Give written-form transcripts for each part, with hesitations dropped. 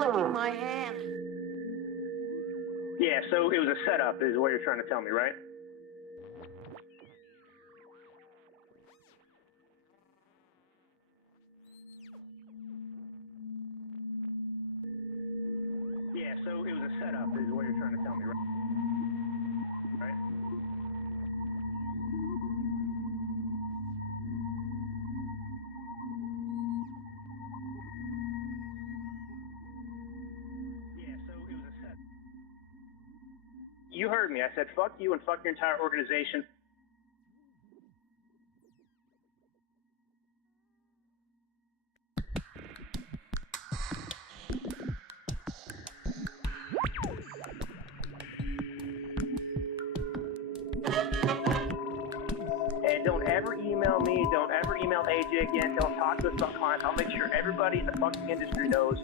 licking my hand. Yeah, so it was a setup, is what you're trying to tell me, right? Yeah, so it was a setup, is what you're trying to tell me, right? Right? Yeah, so it was a setup. You heard me. I said fuck you and fuck your entire organization. And don't ever email me, don't ever email AJ again, don't talk to us about clients. I'll make sure everybody in the fucking industry knows.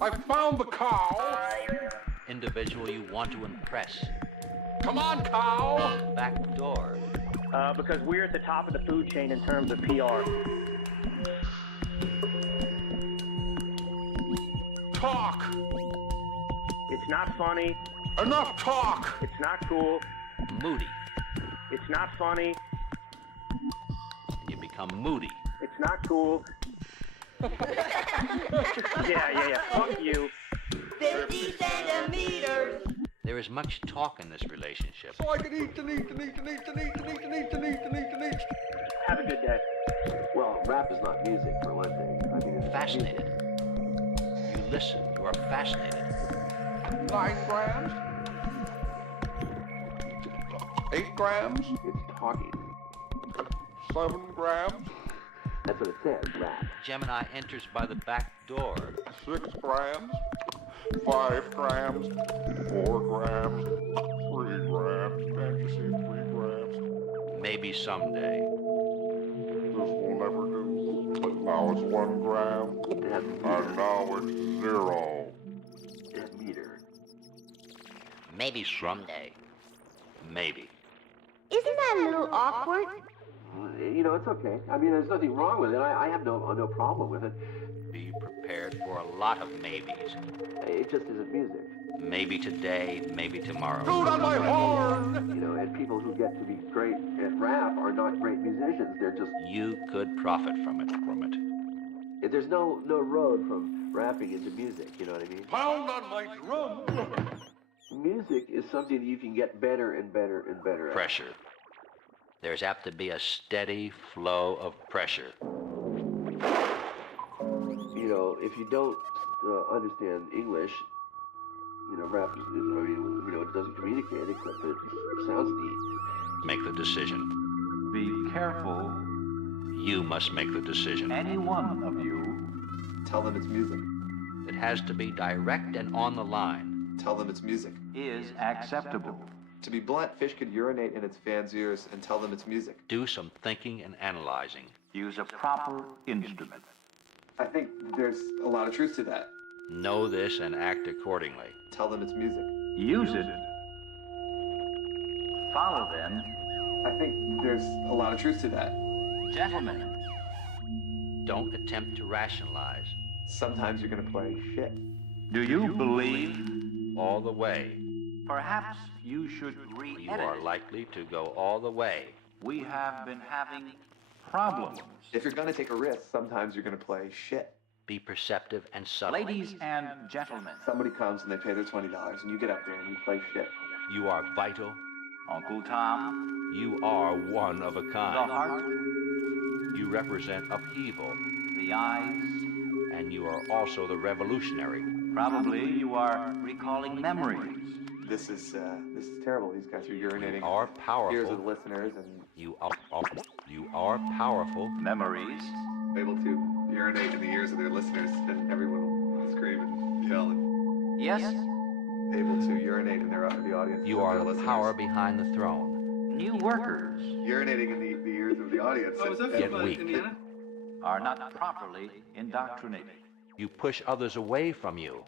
I found the cow! Individual you want to impress. Come on, cow! Back door. Because we're at the top of the food chain in terms of PR. Talk! It's not funny. Enough talk! It's not cool. Moody. It's not funny. And you become moody. It's not cool. Yeah. Fuck you. 50 centimeters. There is much talk in this relationship. So I can eat and eat and eat and eat and eat and eat and eat and eat and eat and eat. Have a good day. Well, rap is not music, for one thing. I mean, it's Fascinated. You listen. You are fascinated. 9 grams? 8 grams? It's talking. 7 grams? That's what it says, rap. Gemini enters by the back door. 6 grams? 5 grams? 4 grams? 3 grams? Can't you see 3 grams? Maybe someday. This will never do. But now it's 1 gram. And now it's 0. That meter. Maybe someday. Maybe. Isn't that a little awkward? You know, it's okay. I mean, there's nothing wrong with it. I have no problem with it. Be prepared for a lot of maybes. It just isn't music. Maybe today, maybe tomorrow. Dude on my horn! You know, and people who get to be great at rap are not great musicians. They're just... You could profit from it. There's no road from rapping into music, you know what I mean? Pound on my drum! Music is something that you can get better and better and better at. Pressure. There's apt to be a steady flow of pressure. You know, if you don't understand English, you know, rap is, it doesn't communicate except that it sounds neat. Make the decision. Be careful. You must make the decision. Any one of you. Tell them it's music. It has to be direct and on the line. Tell them it's music. Is acceptable. To be blunt, fish could urinate in its fans' ears and tell them it's music. Do some thinking and analyzing. Use a proper instrument. I think there's a lot of truth to that. Know this and act accordingly. Tell them it's music. Use it. Follow them. I think there's a lot of truth to that. Gentlemen. Don't attempt to rationalize. Sometimes you're gonna play shit. Do you believe? All the way. Perhaps you should re-edit. You are likely to go all the way. We have been having problems. If you're gonna take a risk, sometimes you're gonna play shit. Be perceptive and subtle. Ladies and gentlemen. Somebody comes and they pay their $20 and you get up there and you play shit. You are vital. Uncle Tom. You are one of a The kind. heart. You represent upheaval. The eyes. And you are also the revolutionary. Probably you are recalling memories. This is terrible. These guys are urinating You are powerful. ears of listeners and You are powerful. Memories. able to urinate in the ears of their listeners, and everyone will scream and yell and Yes. able to urinate in the audience. You of are their the listeners. power behind the throne. New workers Urinating in the ears of the audience. Get weak. are not properly indoctrinated. You push others away from you.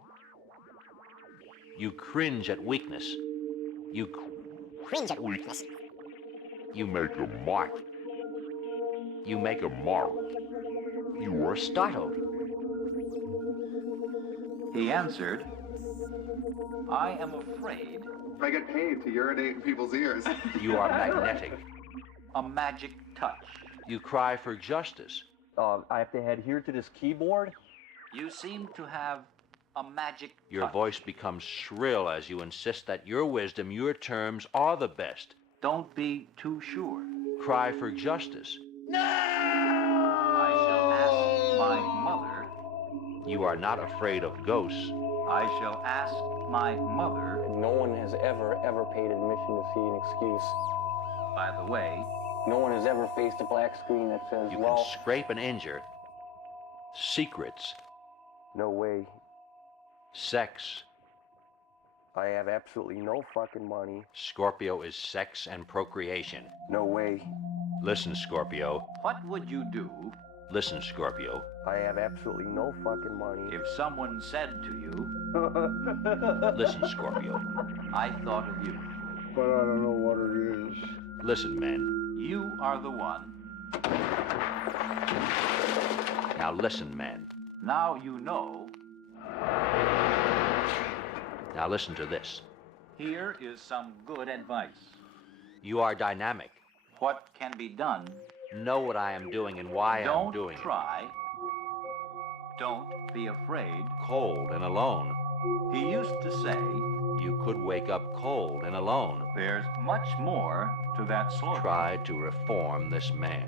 You cringe at weakness. You cringe at weakness. You make a mark. You make a mark. You are startled. He answered, I am afraid. I get paid to urinate in people's ears. You are magnetic. A magic touch. You cry for justice. I have to adhere to this keyboard? You seem to have a magic Your touch. voice becomes shrill as you insist that your wisdom, your terms are the best. Don't be too sure. Cry for justice. I shall ask my mother. You are not afraid of ghosts. I shall ask my mother. No one has ever paid admission to see an excuse. By the way, No one has ever faced a black screen that says, You well, can scrape and injure. Secrets. no way. Sex. I have absolutely no fucking money. Scorpio is sex and procreation. No way. Listen, Scorpio. what would you do Listen, Scorpio. I have absolutely no fucking money. if someone said to you, Listen, Scorpio. I thought of you? But I don't know what it is. Listen, men. You are the one. Now listen, men. Now you know. Now listen to this. Here is some good advice. You are dynamic. What can be done? Know what I am doing and why I'm Don't doing it. try. Don't be afraid. Cold and alone. He used to say, You could wake up cold and alone. there's much more to that slogan. Try to reform this man.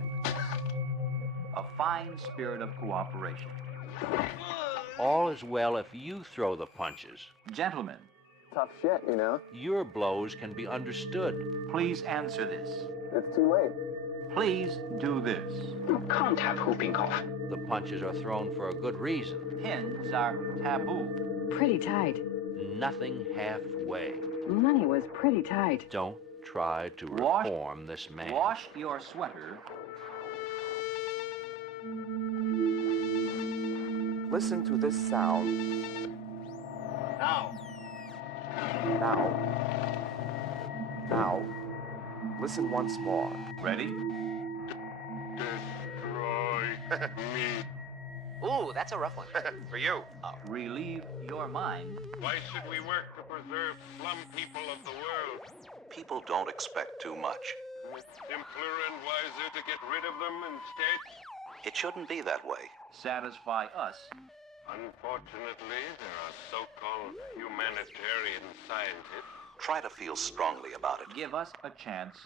A fine spirit of cooperation. All is well if you throw the punches. Gentlemen, Tough shit, you know? Your blows can be understood. please answer this. It's too late. Please do this. You can't have whooping cough. The punches are thrown for a good reason. Pins are taboo. Pretty tight. Nothing halfway. Money was pretty tight. Don't try to Wash- reform this man. Wash your sweater. Listen to this sound. Now. Now, listen once more. Ready? Destroy me. Ooh, that's a rough one. For you. Relieve your mind. Why should we work to preserve slum people of the world? People don't expect too much. It's simpler and wiser to get rid of them instead. It shouldn't be that way. Satisfy us. Unfortunately, there are so-called humanitarian scientists. Try to feel strongly about it. Give us a chance.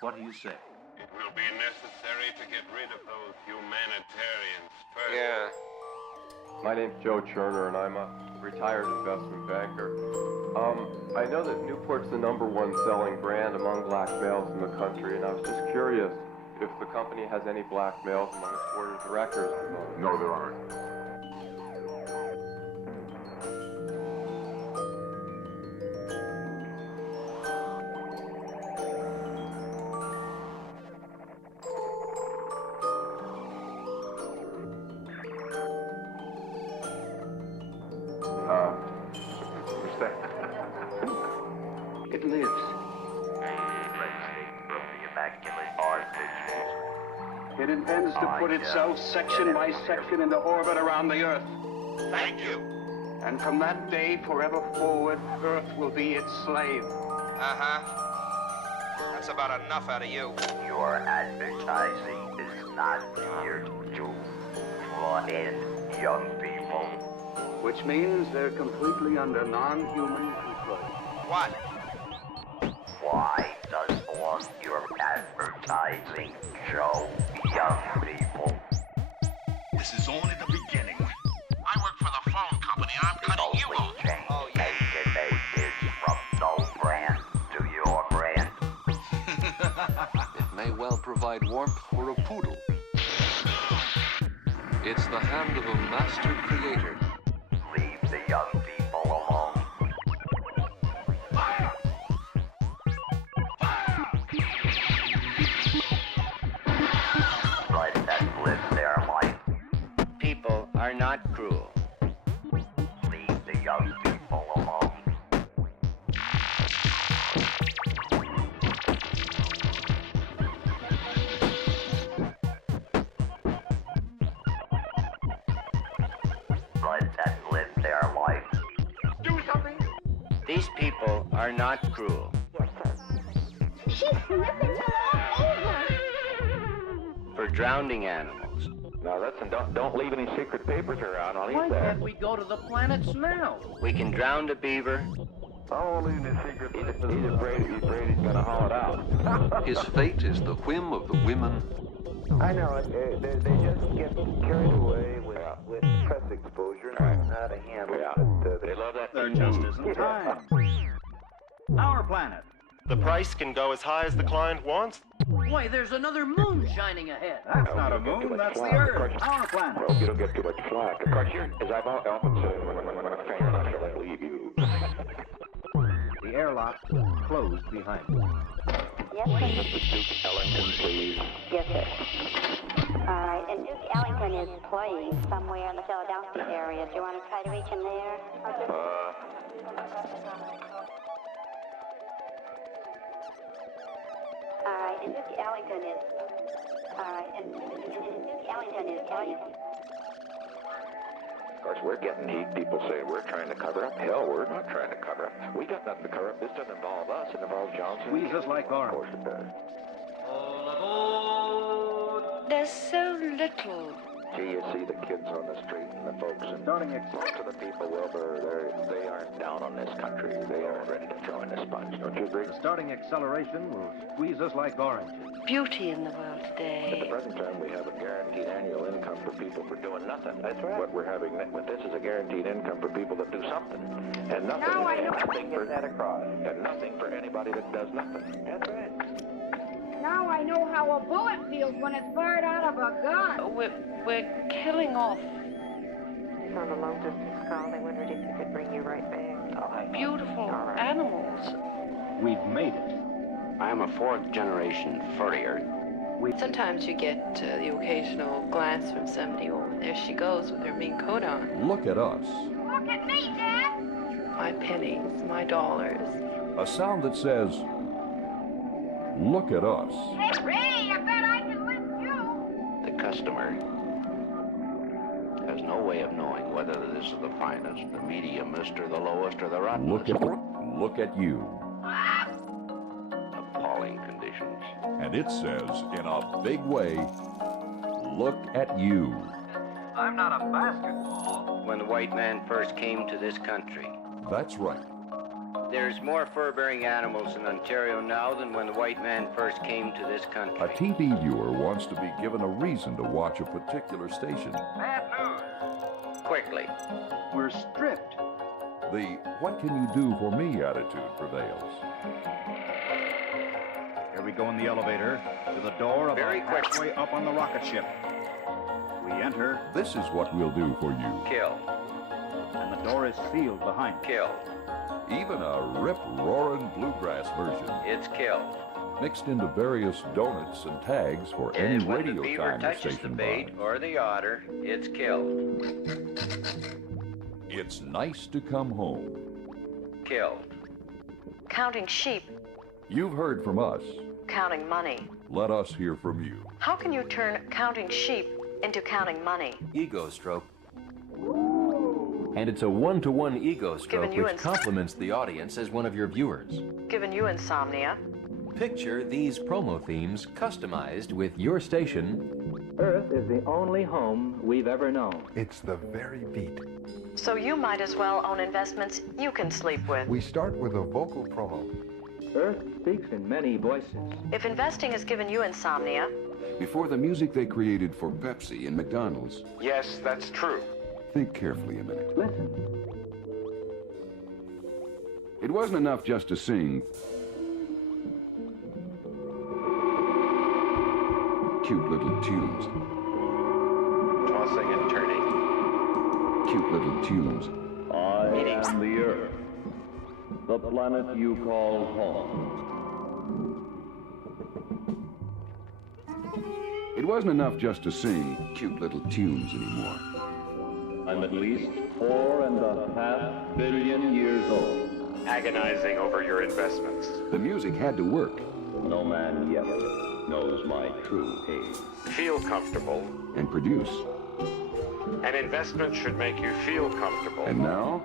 What do you say? It will be necessary to get rid of those humanitarians first. Yeah. My name's Joe Cherner, and I'm a retired investment banker. I know that Newport's the #1 selling brand among black males in the country, and I was just curious if the company has any black males among its board of directors. No, there aren't. It lives. It intends to put itself section by section into orbit around the Earth. Thank you. And from that day forever forward, Earth will be its slave. That's about enough out of you. Your advertising is not geared to draw in young people. Which means they're completely under non-human control. What? Why does all your advertising show young people? This is only the beginning. I work for the phone company. I'm cutting you off. Oh, yeah. From no brand to your brand. It may well provide warmth for a poodle. It's the hand of a master creator. Leave the young people alone. Right, that live their life. People are not cruel. Leave the young people alone. These people are not cruel. She's sniffing all over. For drowning animals. Now listen, don't leave any secret papers around. I'll Why eat that. can't we go to the planets now? We can drown the beaver. I won't leave any secret papers. He's afraid he's gonna haul it out. His fate is the whim of the women. I know it. They just get carried away with press exposure and not a handle. Yeah. They love that. There just isn't time. Our planet. The price can go as high as the client wants. Why, there's another moon shining ahead. That's not a moon, that's the Earth. Our planet. Well, you don't get too much slack. Of course, as I've often said, when I'm not going to leave you. The airlock closed behind me. Yes, sir. Duke Ellington, please. Yes, sir. All right, and Duke Ellington is playing somewhere in the Philadelphia area. Do you want to try to reach him there? All right, and Duke Ellington is... All right, and Duke Ellington is playing... Of course, we're getting heat. People say we're trying to cover up. Hell, we're not trying to cover up. We got nothing to cover up. This doesn't involve us. It involves Johnson. Squeeze us like orange. Of course it does. There's so little. Gee, you see the kids on the street and the folks and most of the people, Wilbur, they aren't down on this country. They aren't ready to throw in the sponge. Don't you agree? The starting acceleration will squeeze us like oranges. Beauty in the world At today. the present time, we have a guaranteed annual income for people for doing nothing. That's right. What we're having with this is a guaranteed income for people that do something. And nothing. Now I know. Nothing for that across. And nothing for anybody that does nothing. That's right. Now I know how a bullet feels when it's fired out of a gun. We're killing off On a long distance call, they wondered if you could bring you right back. beautiful animals. We've made it. I'm a fourth-generation furrier. Sometimes you get the occasional glance from somebody, oh, there she goes with her mink coat on. Look at us. Look at me, Dad. My pennies, my dollars. A sound that says, look at us. Hey, Ray, I bet I can lift you. The customer has no way of knowing whether this is the finest, the mediumest, or the lowest, or the rottenest. Look at you. Appalling conditions. And it says, in a big way, look at you. I'm not a basketball. When the white man first came to this country, That's right. there's more fur-bearing animals in Ontario now than when the white man first came to this country. A TV viewer wants to be given a reason to watch a particular station. Bad news. Quickly. We're stripped. The what can you do for me attitude prevails. Here we go in the elevator to the door about Very quick. halfway up on the rocket ship. We enter, This is what we'll do for you. Kill. and the door is sealed behind us. Kill. Even a rip-roaring bluegrass version, It's kill. mixed into various donuts and tags for any And when the radio beaver time the touches the station bait buys. or the otter, it's kill. It's nice to come home. Kill. Counting sheep, You've heard from us. counting money. Let us hear from you. How can you turn counting sheep into counting money? Ego stroke. And it's a one-to-one ego Given stroke you which ins- compliments the audience as one of your viewers. Giving you insomnia. Picture these promo themes customized with your station. Earth is the only home we've ever known. It's the very beat. So you might as well own investments you can sleep with. We start with a vocal promo. Earth speaks in many voices. If investing has given you insomnia, Before the music they created for Pepsi and McDonald's, Yes, that's true. think carefully a minute. Listen. It wasn't enough just to sing cute little tunes. Tossing and turning. Cute little tunes. I am the Earth, the planet you call home. It wasn't enough just to sing cute little tunes anymore. I'm at least 4.5 billion years old. Agonizing over your investments. The music had to work. No man yet knows my true age. Feel comfortable. And produce. An investment should make you feel comfortable. And now,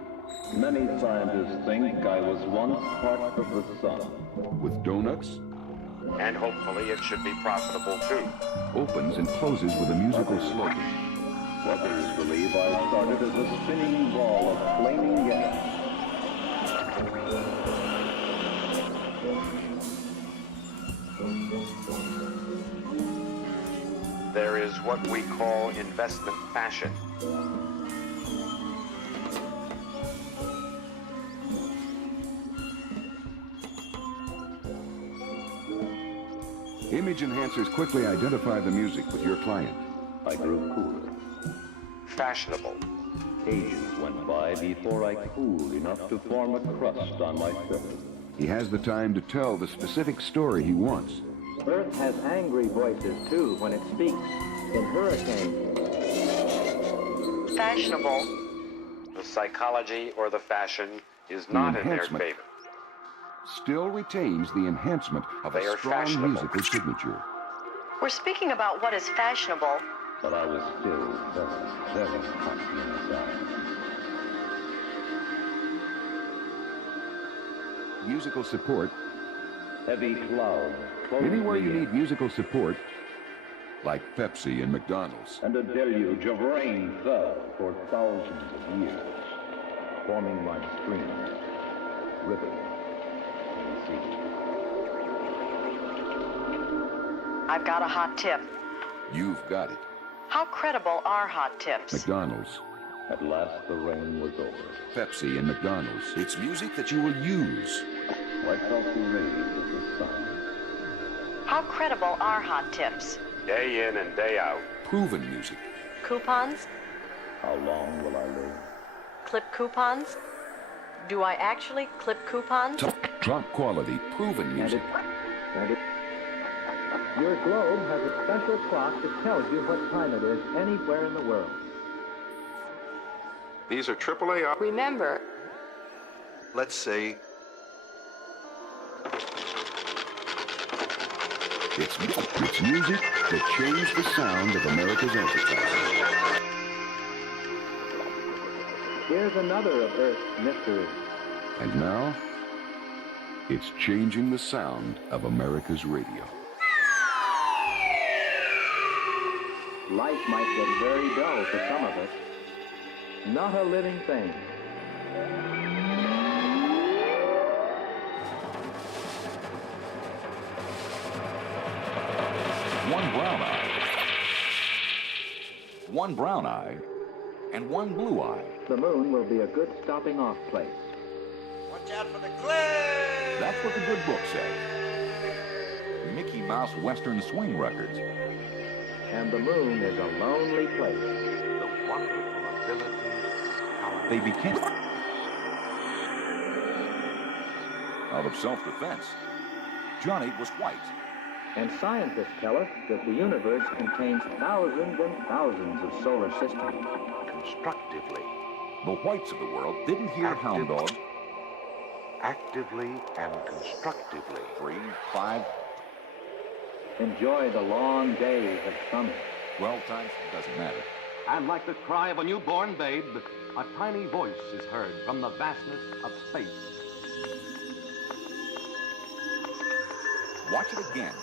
Many scientists think I was once part of the sun. With donuts. And hopefully it should be profitable too. Opens and closes with a musical slogan. Others believe I started as a spinning ball of flaming gas. There is what we call investment fashion. Image enhancers quickly identify the music with your client. I grew cooler. Fashionable. Ages went by before I cooled enough to form a crust on my filter. He has the time to tell the specific story he wants. Earth has angry voices, too, when it speaks. In hurricanes. Fashionable. The psychology or the fashion is not in their favor. Still retains the enhancement of a strong musical signature. We're speaking about what is fashionable. But I was still very, very happy inside. Musical support. Heavy clouds. Anywhere you need musical support, like Pepsi and McDonald's. And a deluge of rain fell for thousands of years, forming my streams, rivers, and seas. I've got a hot tip. You've got it. How credible are hot tips? McDonald's. At last the rain was over. Pepsi and McDonald's. It's music that you will use. I felt the rage of the sun. How credible are hot tips? Day in and day out. Proven music. Coupons? How long will I live? Clip coupons? Do I actually clip coupons? Top quality, proven music. Your globe has a special clock that tells you what time it is anywhere in the world. These are AAA. Remember. Let's say It's music that changed the sound of America's advertising. Here's another of Earth's mysteries. And now, it's changing the sound of America's radio. Life might get very dull for some of us. Not a living thing. One brown eye, one brown eye, and one blue eye. The moon will be a good stopping off place. Watch out for the cliff! That's what the good book said. Mickey Mouse Western Swing Records. And the moon is a lonely place. The wonderful abilities. They became out of self-defense. Johnny was white. And scientists tell us that the universe contains thousands and thousands of solar systems. Constructively. The whites of the world didn't hear Hound Dog. Actively and constructively. 3, 5. Enjoy the long days of summer. 12 times, doesn't matter. And like the cry of a newborn babe, a tiny voice is heard from the vastness of space. Watch it again.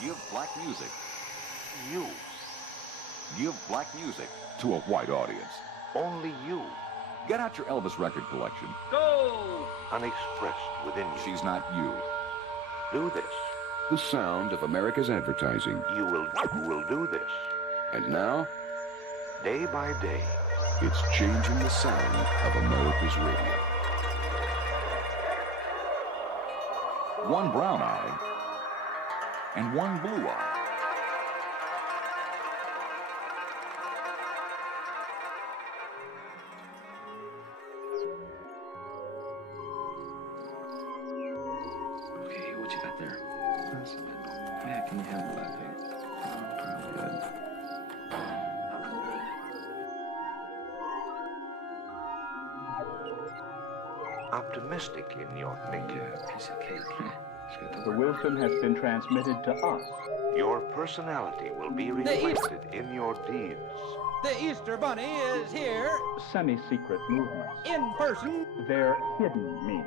Give black music. You. Give black music to a white audience. Only you. Get out your Elvis record collection. Go! Unexpressed within you. She's not you. Do this. The sound of America's advertising. You will do this. And now, day by day, it's changing the sound of America's radio. One brown eye and one blue eye. Okay, what you got there? Yeah, can you handle that thing? Oh, pretty good. optimistic in your thinking. Yeah, piece of cake. The wisdom has been transmitted to us. Your personality will be reflected in your deeds. The Easter Bunny is here. Semi-secret movements. In person. Their hidden meaning.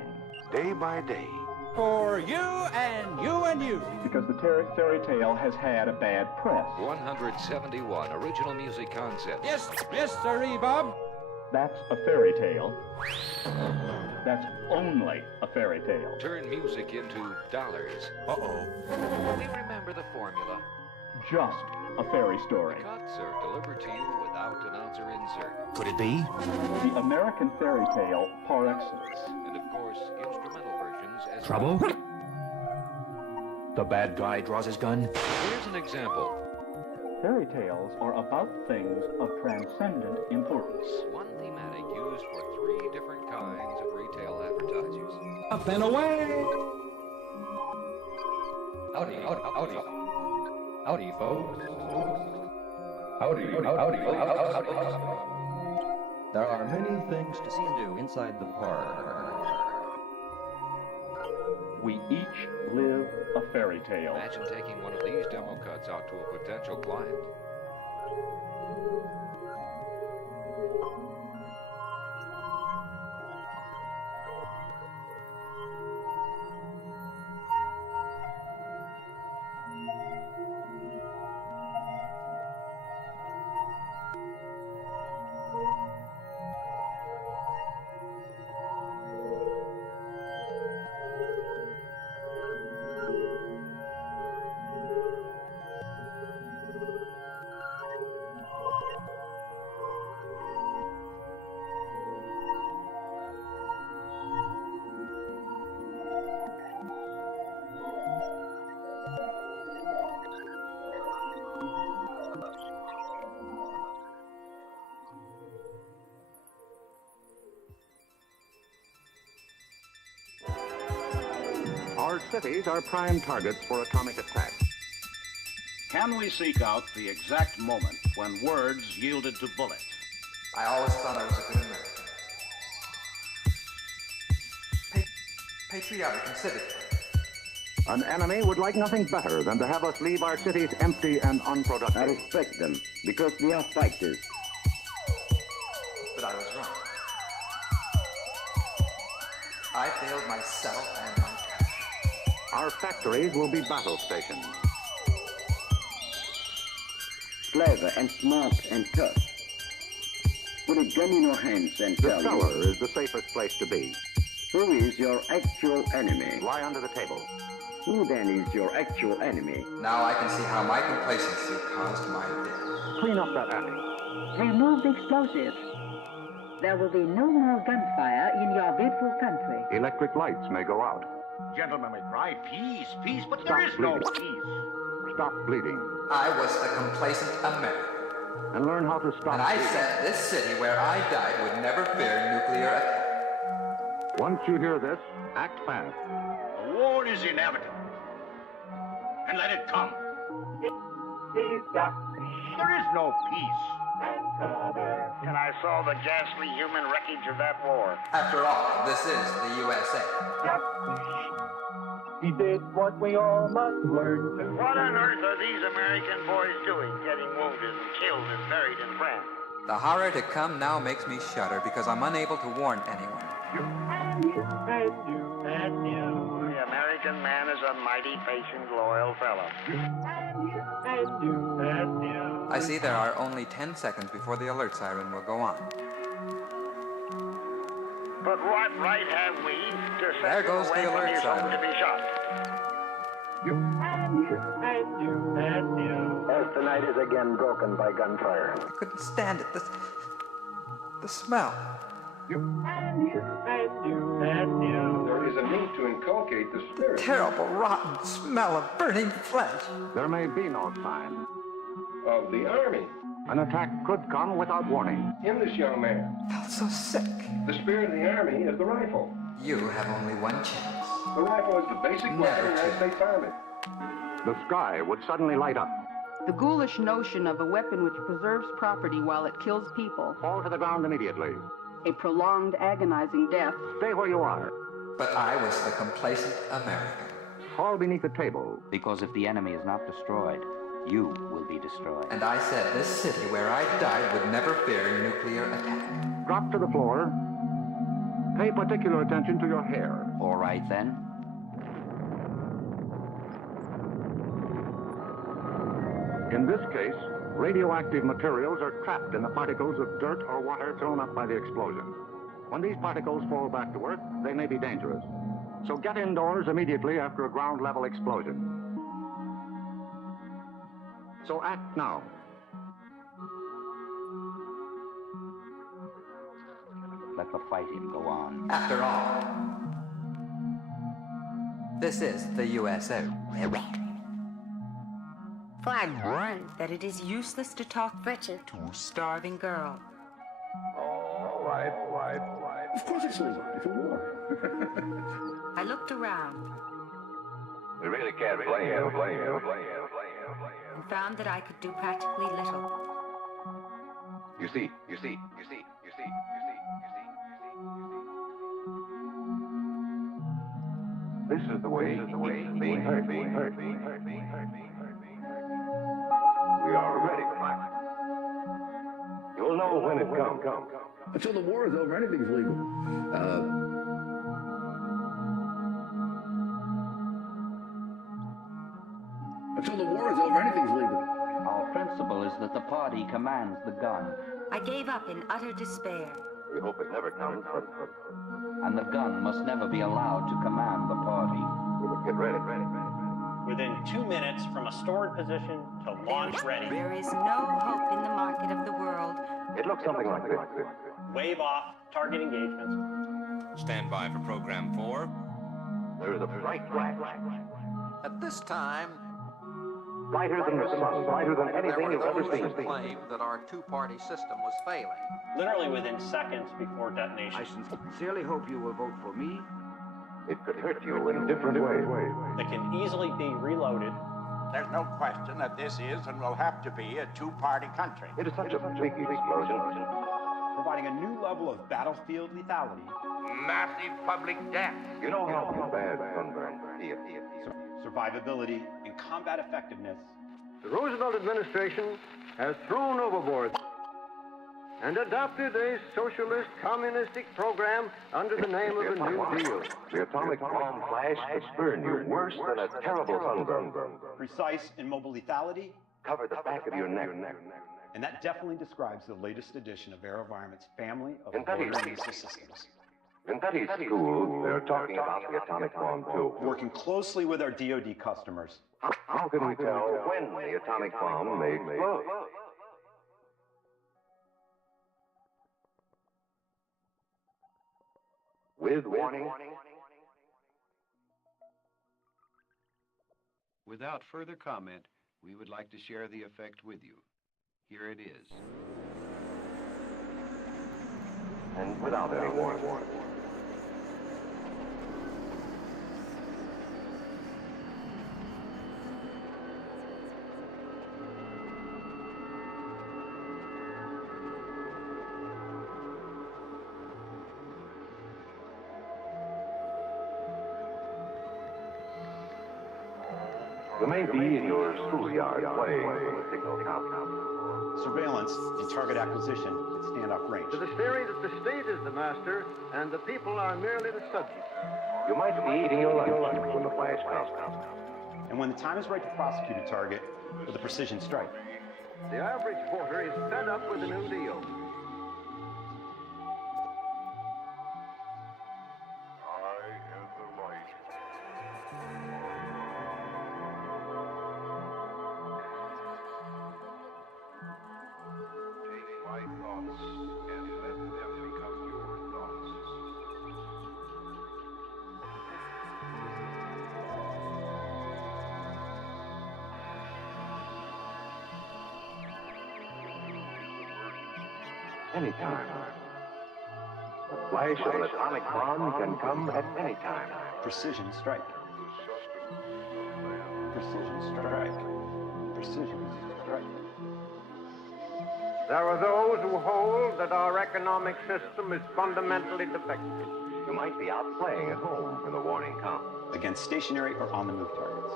Day by day. For you and you and you. Because the fairy tale has had a bad press. 171 original music concepts. Yes, Mr. Rebub. That's a fairy tale. That's only a fairy tale. Turn music into dollars. Uh-oh. We remember the formula. Just a fairy story. Cuts are delivered to you without announcer insert. Could it be? The American fairy tale par excellence. And of course, instrumental versions as Trouble? well. The bad guy draws his gun. Here's an example. Fairy tales are about things of transcendent importance. One thematic used for 3 different kinds of retail advertisers. Up and away! Howdy, folks. Howdy, folks. There are many things to see and do inside the park. We each live a fairy tale. Imagine taking one of these demo cuts out to a potential client. Our cities are prime targets for atomic attack. Can we seek out the exact moment when words yielded to bullets? I always thought I was a good American. Patriotic and civic. An enemy would like nothing better than to have us leave our cities empty and unproductive. I respect them because they are fighters. But I was wrong. I failed myself and my country. Our factories will be battle stations. Clever and smart and tough. Put a gun in your hands and The tell cellar you. is the safest place to be. Who is your actual enemy? Lie under the table. Who then is your actual enemy? Now I can see how my complacency caused my death. Clean up that attic. Remove the explosives. There will be no more gunfire in your beautiful country. Electric lights may go out. Gentlemen, we cry peace, peace, but there is no peace. Stop bleeding. I was a complacent American. And learn how to stop And I bleeding. said this city where I died would never fear nuclear attack. Once you hear this, act fast. A war is inevitable. And let it come. There is no peace. And I saw the ghastly human wreckage of that war. After all, this is the USA. He did what we all must learn to. What on earth are these American boys doing, getting wounded and killed and buried in France? The horror to come now makes me shudder because I'm unable to warn anyone. The American man is a mighty patient, loyal fellow. I see there are only 10 seconds before the alert siren will go on. But what right have we to There send him goes away the from alert his home siren. to be shot? As the night is again broken by gunfire. I couldn't stand it. The smell. There is a need to inculcate the spirit. Terrible, rotten smell of burning flesh. There may be no sign of the army. An attack could come without warning. In this young man, Felt so sick. the spirit of the army is the rifle. You have only one chance. The rifle is the basic weapon of the United States Army. The sky would suddenly light up. The ghoulish notion of a weapon which preserves property while it kills people. Fall to the ground immediately. A prolonged, agonizing death. Stay where you are. But I was the complacent American. Fall beneath the table. Because if the enemy is not destroyed, You will be destroyed. And I said this city where I died would never fear nuclear attack. Drop to the floor. Pay particular attention to your hair. All right, then. In this case, radioactive materials are trapped in the particles of dirt or water thrown up by the explosion. When these particles fall back to Earth, they may be dangerous. So get indoors immediately after a ground-level explosion. So act now. Let the fighting go on. After all, this is the USO. Flag warned that it is useless to talk Fletcher to a starving girl. Oh, right. Of course it's legal. It's a war. I looked around. We really can't blame you. And found that I could do practically little. You see. This is the way he keeps being hurt. We are ready for fight. You'll know when it comes. Until the war is over, anything's legal. Until the war is over, anything's legal. Our principle is that the party commands the gun. I gave up in utter despair. We hope it never comes. And the gun must never be allowed to command the party. Get ready. Within 2 minutes from a stored position to launch ready. There is no hope in the market of the world. It looks something like this. Wave off target engagements. Stand by for program 4. There is a bright flash. At this time, Brighter than the sun, brighter than anything you've ever seen. Claimed that our two-party system was failing. Literally within seconds before detonation. I sincerely hope you will vote for me. It could hurt you in different ways. That can easily be reloaded. There's no question that this is and will have to be a two-party country. It is such a big explosion. Providing a new level of battlefield lethality. Massive public death. You know how bad sunburn is. Survivability and combat effectiveness. The Roosevelt administration has thrown overboard and adopted a socialist communistic program under the name of a New Deal. The atomic bomb flash could burn you worse than a terrible sunburn. Precise and mobile lethality. Cover the back of your neck. And that definitely describes the latest edition of AeroVironment's family of missile systems. In Betty's school, they're talking about the atomic bomb, too. Working closely with our DoD customers. How can we tell when the atomic bomb may explode? With warning. Without further comment, we would like to share the effect with you. Here it is. And without any warning. You may be in your schoolyard playing when the signal counts. Surveillance and target acquisition at standoff range. To the theory that the state is the master and the people are merely the subjects. You might be eating your lunch when the flash comes. And when the time is right to prosecute a target with a precision strike. The average voter is fed up with the New Deal. Anytime. The flash of an atomic bomb can come at any time. Precision strike. Precision strike. Precision strike. There are those who hold that our economic system is fundamentally defective. You might be out playing at home when the warning comes. Against stationary or on-the-move targets.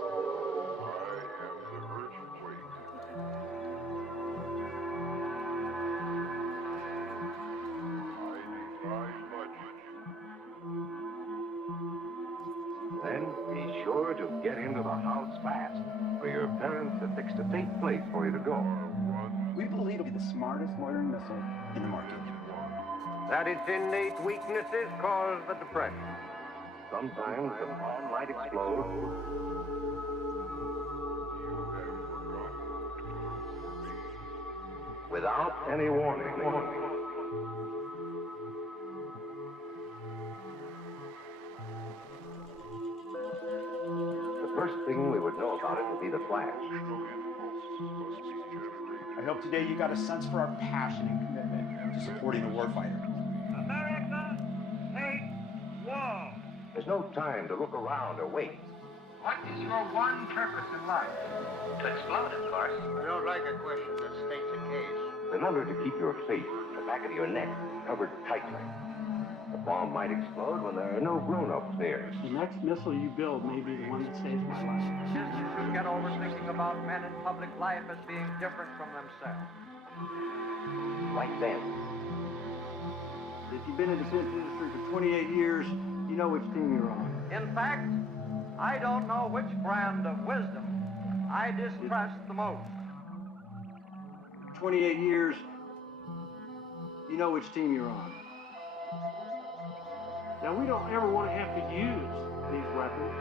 sure to get into the house fast, for your parents have fixed a safe place for you to go. We believe it'll be the smartest loitering missile in the market. That its innate weaknesses cause the depression. Sometimes the bomb might explode. Without any warning. The first thing we would know about it would be the flash. I hope today you got a sense for our passion and commitment to supporting the warfighter. America hates war. There's no time to look around or wait. What is your one purpose in life? To explode, of course. I don't like a question that states a case. Remember to keep your face, the back of your neck, covered tightly. The bomb might explode when there are no grown-ups near. The next missile you build may be the one that saves my life. Kids should get over thinking about men in public life as being different from themselves. Like them. If you've been in the defense industry for 28 years, you know which team you're on. In fact, I don't know which brand of wisdom I distrust the most. 28 years, you know which team you're on. Now, we don't ever want to have to use these weapons.